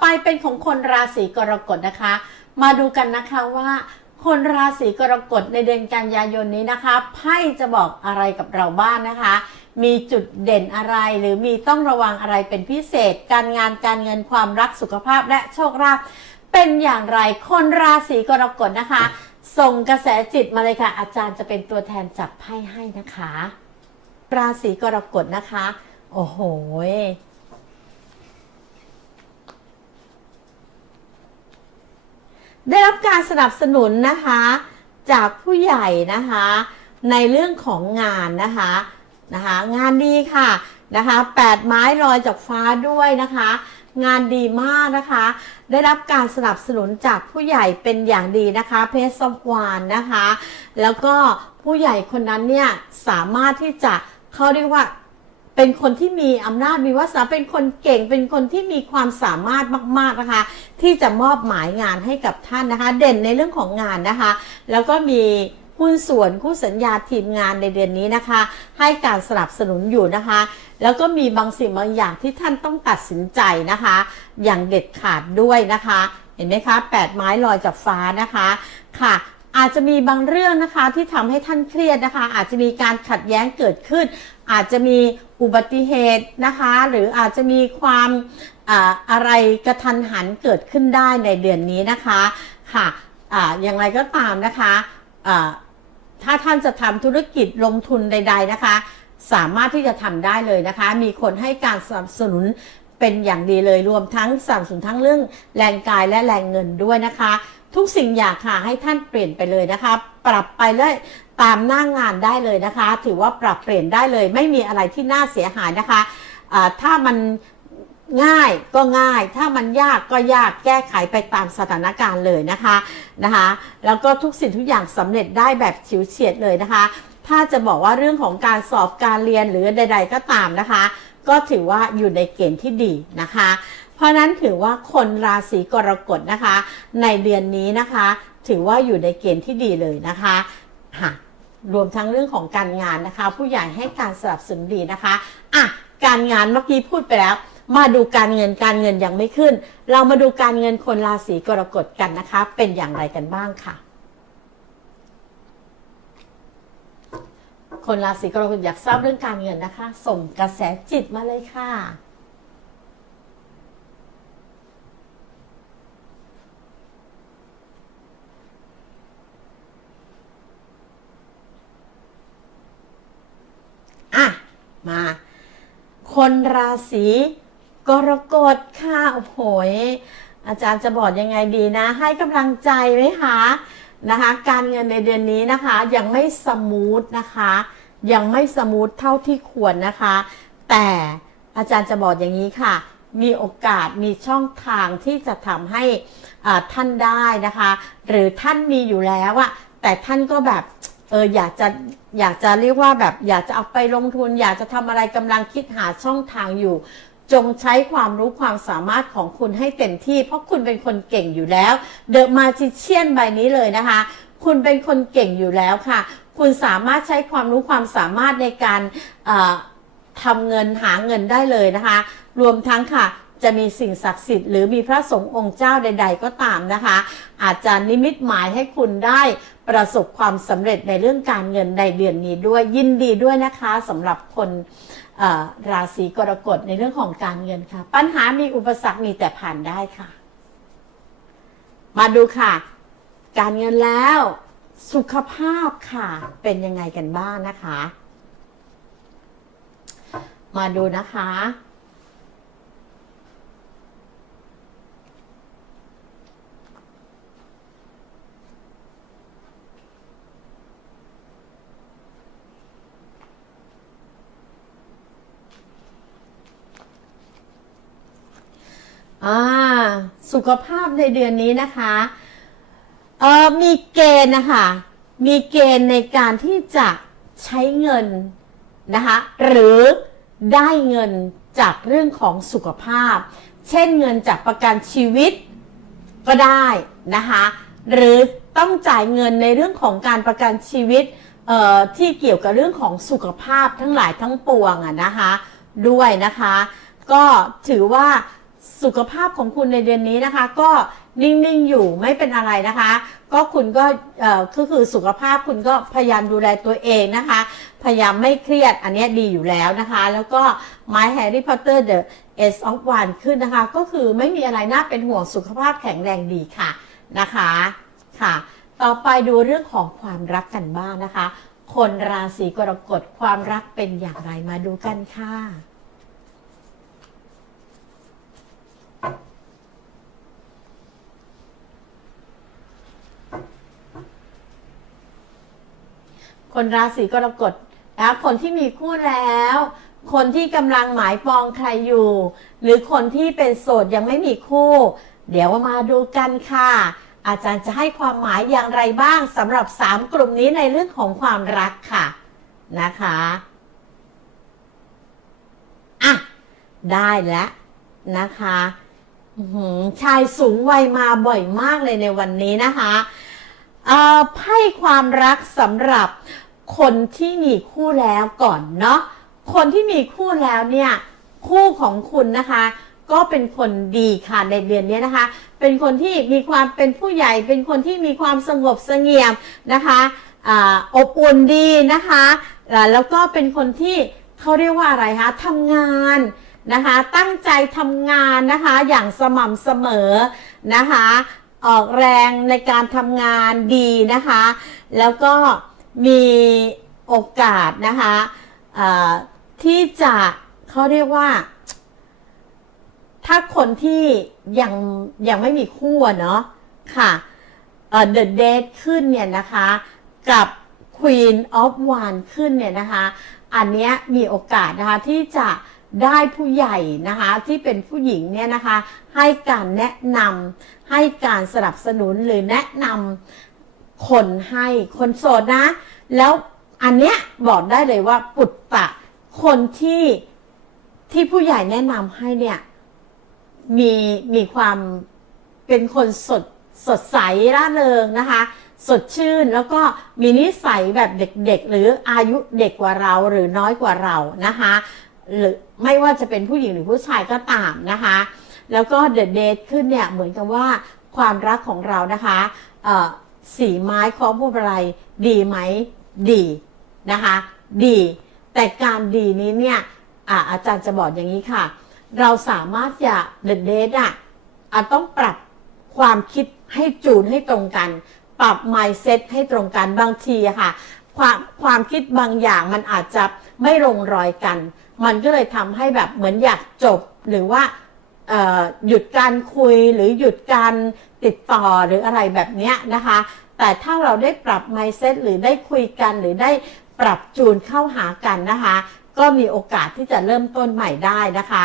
ไปเป็นของคนราศีกรกฎนะคะ มาดูกันนะคะว่า คนราศีกรกฎในเดือนกันยายนนี้นะคะไพ่จะบอกอะไรกับเราบ้างนะคะ มีจุดเด่นอะไรหรือมีต้องระวังอะไรเป็นพิเศษ การงานการเงินความรักสุขภาพและโชคลาภเป็นอย่างไรคนราศีกรกฎนะคะ ส่งกระแสจิตมาเลยค่ะ อาจารย์จะเป็นตัวแทนจับไพ่ให้นะคะ ราศีกรกฎนะคะ โอ้โห ได้รับการสนับสนุนนะคะ จากผู้ใหญ่นะคะ ในเรื่องของงานนะคะนะคะงานดีค่ะนะคะแปดไม้ลอยจากฟ้าด้วยนะคะ งานดีมากนะคะ ได้รับการสนับสนุนจากผู้ใหญ่เป็นอย่างดีนะคะ เพชรสวานนะคะ แล้วก็ผู้ใหญ่คนนั้นเนี่ยสามารถที่จะเขาเรียกว่า เป็นคนที่มีอำนาจมีวาสนาเป็นคนเก่ง เป็นคนที่มีความสามารถมาก ๆนะคะ ที่จะมอบหมายงานให้กับท่านนะคะ เด่นในเรื่องของงานนะคะ แล้วก็มีหุ้นส่วนคู่สัญญาทีมงานในเดือนนี้นะคะ ให้การสนับสนุนอยู่นะคะ แล้วก็มีบางสิ่งบางอย่างที่ท่านต้องตัดสินใจนะคะ อย่างเด็ดขาดด้วยนะคะ เห็นไหมคะแปดไม้ลอยจากฟ้านะคะค่ะ อาจจะมีบางเรื่องนะคะที่ทำให้ท่านเครียดนะคะ อาจจะมีการขัดแย้งเกิดขึ้น อาจจะมีอุบัติเหตุนะคะ หรืออาจจะมีความออะไรกระทันหันเกิดขึ้นได้ในเดือนนี้นะคะค่ะอ่าอย่างไรก็ตามนะคะอ่าถ้าท่านจะทำธุรกิจลงทุนใด ๆนะคะ สามารถที่จะทำได้เลยนะคะ มีคนให้การสนับสนุนเป็นอย่างดีเลยรวมทั้งสนับสนุนทั้งเรื่องแรงกายและแรงเงินด้วยนะคะ ทุกสิ่งอย่างค่ะให้ท่านเปลี่ยนไปเลยนะคะ ปรับไปเลยตามหน้างงานได้เลยนะคะ ถือว่าปรับเปลี่ยนได้เลย ไม่มีอะไรที่น่าเสียหายนะคะะถ้ามันง่ายก็ง่าย ถ้ามันยากก็ยากแก้ไขไปตามสถานการณ์เลยนะคะนะคะ แล้วก็ทุกสิ่งทุกอย่างสำเร็จได้แบบฉิวเฉียดเลยนะคะ ถ้าจะบอกว่าเรื่องของการสอบการเรียนหรือใด ๆ ก็ตามนะคะ ก็ถือว่าอยู่ในเกณฑ์ที่ดีนะคะ เพราะนั้นถือว่าคนราศีกรกฎนะคะ ในเดือนนี้นะคะ ถือว่าอยู่ในเกณฑ์ที่ดีเลยนะคะค่ะรวมทั้งเรื่องของการงานนะคะ ผู้ใหญ่ให้การสนับสนุนดีนะคะอะการงานเมื่อกี้พูดไปแล้ว มาดูการเงินการเงินยังไม่ขึ้น เรามาดูการเงินคนราศีกรกฎกันนะคะ เป็นอย่างไรกันบ้างค่ะ คนราศีกรกฎอยากทราบเรื่องการเงินนะคะ ส่งกระแสจิตมาเลยค่ะ อะ มา คนราศีกรกฎค่ะโอ้โหยอาจารย์จะบอกยังไงดีนะ ให้กำลังใจไหมคะนะคะ การเงินในเดือนนี้นะคะ ยังไม่สมูทนะคะ ยังไม่สมูทเท่าที่ควรนะคะ แต่อาจารย์จะบอกอย่างนี้ค่ะ มีโอกาสมีช่องทางที่จะทำให้อ่าท่านได้นะคะ หรือท่านมีอยู่แล้วอะแต่ท่านก็แบบ เอออยากจะอยากจะเรียกว่าแบบอยากจะเอาไปลงทุน อยากจะทำอะไรกำลังคิดหาช่องทางอยู่ จงใช้ความรู้ความสามารถของคุณให้เต็มที่ เพราะคุณเป็นคนเก่งอยู่แล้ว เดอะมาจิเชียนใบนี้เลยนะคะ คุณเป็นคนเก่งอยู่แล้วค่ะ คุณสามารถใช้ความรู้ความสามารถในการทำเงินหาเงินได้เลยนะคะ รวมทั้งค่ะ จะมีสิ่งศักดิ์สิทธิ์หรือมีพระสงฆ์องค์เจ้าใด ๆ ก็ตามนะคะ อาจจะนิมิตหมายให้คุณได้ประสบความสำเร็จในเรื่องการเงินในเดือนนี้ด้วยยินดีด้วยนะคะสำหรับคนราศีกรกฎในเรื่องของการเงินค่ะ ปัญหามีอุปสรรคมีแต่ผ่านได้ค่ะ มาดูค่ะ การเงินแล้ว สุขภาพค่ะเป็นยังไงกันบ้างนะคะ มาดูนะคะ อ่าสุขภาพในเดือนนี้นะคะเออมีเกณฑ์นะคะมีเกณฑ์ในการที่จะใช้เงินนะคะหรือได้เงินจากเรื่องของสุขภาพ เช่นเงินจากประกันชีวิตก็ได้นะคะหรือต้องจ่ายเงินในเรื่องของการประกันชีวิตเอ่อที่เกี่ยวกับเรื่องของสุขภาพทั้งหลายทั้งปวงอะนะคะด้วยนะคะ ก็ถือว่า สุขภาพของคุณในเดือนนี้นะคะ ก็นิ่งๆอยู่ไม่เป็นอะไรนะคะ ก็คุณก็เอ่อก็คือสุขภาพคุณก็พยายามดูแลตัวเองนะคะ พยายามไม่เครียดอันนี้ดีอยู่แล้วนะคะ แล้วก็ My Harry Potter The Ace of Wands ขึ้นนะคะ ก็คือไม่มีอะไรน่าเป็นห่วงสุขภาพแข็งแรงดีค่ะนะคะค่ะ ต่อไปดูเรื่องของความรักกันบ้างนะคะ คนราศีกรกฎความรักเป็นอย่างไรมาดูกันค่ะ คนราศีกรกฎนะคนที่มีคู่แล้ว คนที่กำลังหมายปองใครอยู่ หรือคนที่เป็นโสดยังไม่มีคู่ เดี๋ยวมาดูกันค่ะ อาจารย์จะให้ความหมายอย่างไรบ้างสำหรับ 3 กลุ่มนี้ในเรื่องของความรักค่ะนะคะอะได้แล้วนะคะ ชายสูงวัยมาบ่อยมากเลยในวันนี้นะคะไพ่ความรักสำหรับคนที่มีคู่แล้วก่อนเนาะคนที่มีคู่แล้วเนี่ยคู่ของคุณนะคะ ก็เป็นคนดีค่ะในเดือนนี้นะคะ เป็นคนที่มีความเป็นผู้ใหญ่ เป็นคนที่มีความสงบเสงี่ยมนะคะอาอบอุ่นดีนะคะ แล้วก็เป็นคนที่เขาเรียกว่าอะไรคะทำงาน นะคะ ตั้งใจทำงานนะคะ อย่างสม่ำเสมอนะคะ ออกแรงในการทำงานดีนะคะ แล้วก็มีโอกาสนะคะที่จะเขาเรียกว่า ถ้าคนที่ยังยังไม่มีคู่เนาะค่ะเอ่อ The Date ขึ้นเนี่ยนะคะ กับ Queen of Wands ขึ้นเนี่ยนะคะ อันเนี้ยมีโอกาสนะคะที่จะ ได้ผู้ใหญ่นะคะที่เป็นผู้หญิงเนี่ยนะคะให้การแนะนำให้การสนับสนุนหรือแนะนำคนให้คนโสดนะ แล้วอันเนี้ยบอกได้เลยว่าปุตตะคนที่ที่ผู้ใหญ่แนะนำให้เนี่ยมีมีความเป็นคนสดสดใสร่าเริงนะคะ สดชื่นแล้วก็มีนิสัยแบบเด็กๆ หรืออายุเด็กกว่าเราหรือน้อยกว่าเรานะคะ หรือไม่ว่าจะเป็นผู้หญิงหรือผู้ชายก็ตามนะคะ แล้วก็เดอะเดทขึ้นเนี่ยเหมือนกับว่าความรักของเรานะคะสีไม้คองพวงมาลัยดีไหมดีนะคะ ดี แต่การดีนี้เนี่ยอาอาจารย์จะบอกอย่างนี้ค่ะ เราสามารถจะเดอะเดทอะอาจต้องปรับความคิดให้จูนให้ตรงกัน ปรับ mindset ให้ตรงกันบางทีค่ะ ความความคิดบางอย่างมันอาจจะไม่ลงรอยกัน มันก็เลยทำให้แบบเหมือนอยากจบหรือว่าหยุดการคุยหรือหยุดการติดต่อหรืออะไรแบบนี้นะคะ แต่ถ้าเราได้ปรับ mindset หรือได้คุยกันหรือได้ปรับจูนเข้าหากันนะคะ ก็มีโอกาสที่จะเริ่มต้นใหม่ได้นะคะ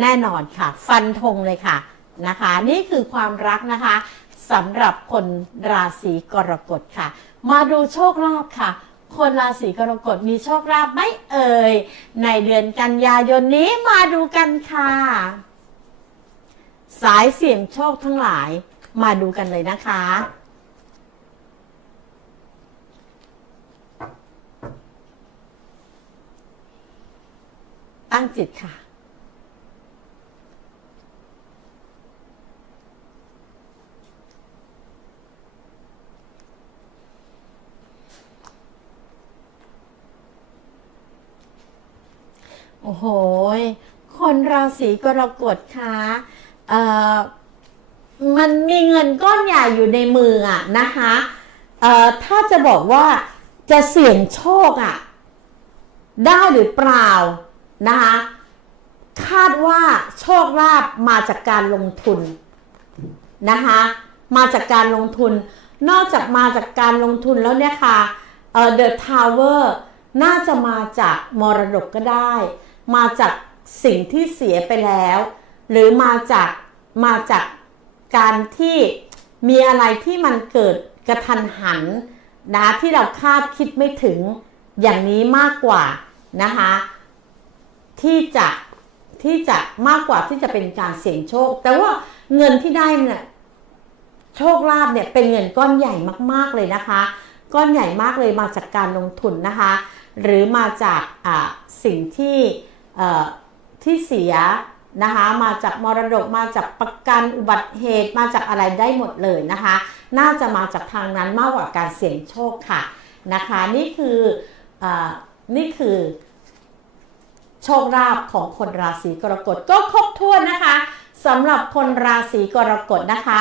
แน่นอนค่ะ ฟันธงเลยค่ะนะคะ นี่คือความรักนะคะสำหรับคนราศีกรกฎค่ะ มาดูโชคลาภค่ะ คนราศีกรกฎมีโชคลาภไหม่เอ่ย ในเดือนกันยายนนี้มาดูกันค่ะ สายเสี่ยงโชคทั้งหลายมาดูกันเลยนะคะ ตั้งจิตค่ะ โอ้โหคนราศีกรกฎคะเอ่อมันมีเงินก้อนใหญ่อยู่ในมืออะนะคะเอ่อถ้าจะบอกว่าจะเสี่ยงโชคอะได้หรือเปล่านะคะคาดว่าโชคลาภมาจากการลงทุนนะคะมาจากการลงทุน นอกจากมาจากการลงทุนแล้วเนี่ยค่ะเอ่อ The Tower น่าจะมาจากมรดกก็ได้ มาจากสิ่งที่เสียไปแล้ว หรือมาจากมาจากการที่มีอะไรที่มันเกิดกระทันหันนะที่เราคาดคิดไม่ถึงอย่างนี้มากกว่านะคะที่จะที่จะมากกว่าที่จะเป็นการเสี่ยงโชค แต่ว่าเงินที่ได้เนี่ยโชคลาภเนี่ยเป็นเงินก้อนใหญ่มากๆเลยนะคะ ก้อนใหญ่มากเลยมาจากการลงทุนนะคะ หรือมาจากอ่าสิ่งที่ ที่เสียนะคะมาจากมรดกมาจากประกันอุบัติเหตุมาจากอะไรได้หมดเลยนะคะ น่าจะมาจากทางนั้นมากกว่าการเสี่ยงโชคค่ะนะคะ นี่คืออนี่คือโชคลาภของคนราศีกรกฎก็ครบถ้วนนะคะสำหรับคนราศีกรกฎนะคะ